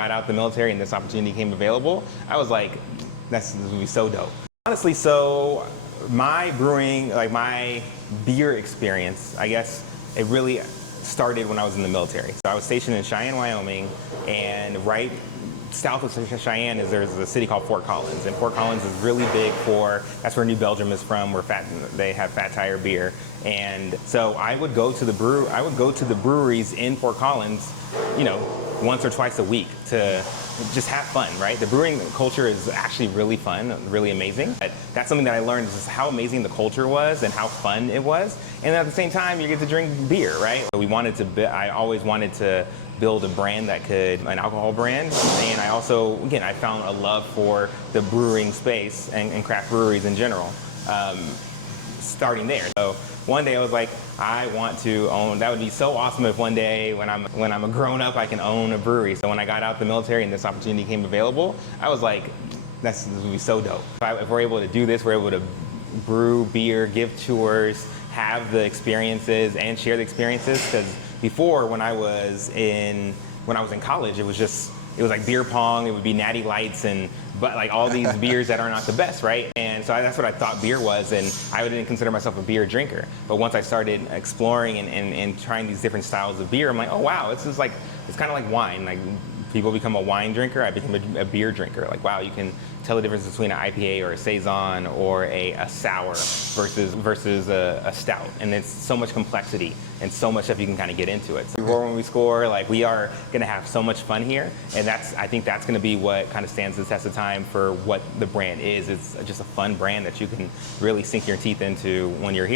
got out the military and this opportunity came available, I was like, this is gonna be so dope. Honestly, so my brewing, like my beer experience, I guess it really started when I was in the military. So I was stationed in Cheyenne, Wyoming, and right south of Cheyenne there's a city called Fort Collins, and Fort Collins is really big that's where New Belgium is from, where they have Fat Tire beer. And so I would go to the breweries in Fort Collins, once or twice a week to just have fun, right? The brewing culture is actually really fun, really amazing. But that's something that I learned, is just how amazing the culture was and how fun it was. And at the same time, you get to drink beer, right? I always wanted to build a brand an alcohol brand. And I also, again, I found a love for the brewing space and craft breweries in general, starting there. So one day I was like, I want to own, that would be so awesome if one day when I'm a grown up, I can own a brewery. So when I got out the military and this opportunity came available, I was like, this would be so dope. If we're able to do this, we're able to brew beer, give tours, have the experiences and share the experiences. Because before, when I was in college, it was like beer pong, it would be Natty Lights but like all these beers that are not the best, right? And so that's what I thought beer was, and I didn't consider myself a beer drinker. But once I started exploring and trying these different styles of beer, I'm like, oh wow, it's kind of like wine. Like people become a wine drinker, I became a beer drinker. Like, wow, you can tell the difference between an IPA or a Saison or a sour versus a stout. And it's so much complexity and so much stuff you can kind of get into it. So when we score, like we are gonna have so much fun here. And I think that's gonna be what kind of stands the test of time for what the brand is. It's just a fun brand that you can really sink your teeth into when you're here.